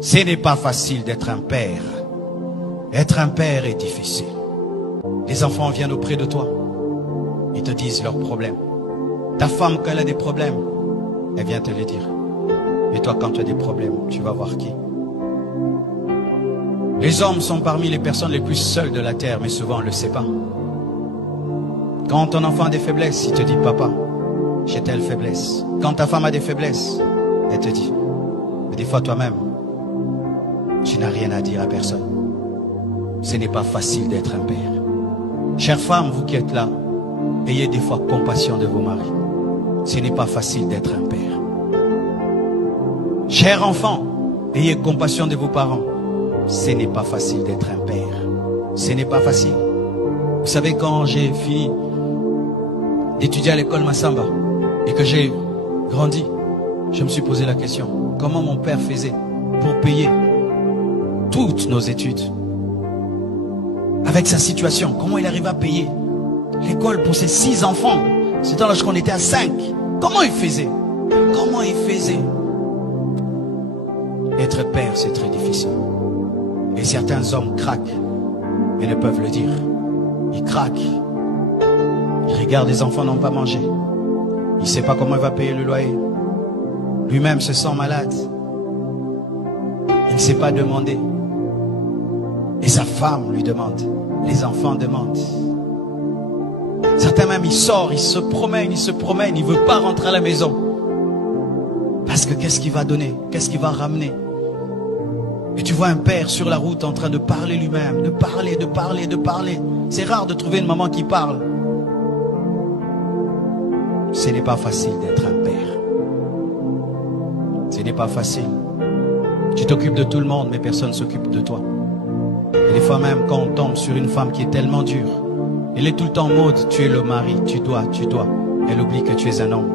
Ce n'est pas facile d'être un père. Être un père est difficile. Les enfants viennent auprès de toi. Ils te disent leurs problèmes. Ta femme, quand elle a des problèmes, elle vient te les dire. Et toi, quand tu as des problèmes, tu vas voir qui? Les hommes sont parmi les personnes les plus seules de la terre, mais souvent on ne le sait pas. Quand ton enfant a des faiblesses, il te dit, papa, j'ai telle faiblesse. Quand ta femme a des faiblesses, elle te dit. Mais des fois toi-même, tu n'as rien à dire à personne. Ce n'est pas facile d'être un père. Chères femmes, vous qui êtes là, ayez des fois compassion de vos maris. Ce n'est pas facile d'être un père. Chers enfants, ayez compassion de vos parents. Ce n'est pas facile d'être un père. Ce n'est pas facile. Vous savez, quand j'ai fini d'étudier à l'école Massamba et que j'ai grandi, je me suis posé la question, comment mon père faisait pour payer toutes nos études? Avec sa situation, comment il arrive à payer l'école pour ses 6 enfants? C'était lorsqu'on était à 5. Comment il faisait? Comment il faisait? Être père, c'est très difficile. Et certains hommes craquent et ne peuvent le dire. Ils craquent. Ils regardent les enfants n'ont pas mangé. Il ne sait pas comment il va payer le loyer. Lui-même se sent malade. Il ne sait pas demander. Et sa femme lui demande. Les enfants demandent. Certains même, ils sortent, ils se promènent, il ne veut pas rentrer à la maison. Parce que qu'est-ce qu'il va donner? Qu'est-ce qu'il va ramener? Et tu vois un père sur la route en train de parler lui-même, de parler. C'est rare de trouver une maman qui parle. Ce n'est pas facile d'être un père. Ce n'est pas facile. Tu t'occupes de tout le monde, mais personne ne s'occupe de toi. Et des fois même, quand on tombe sur une femme qui est tellement dure, elle est tout le temps en mode, tu es le mari, tu dois. Elle oublie que tu es un homme.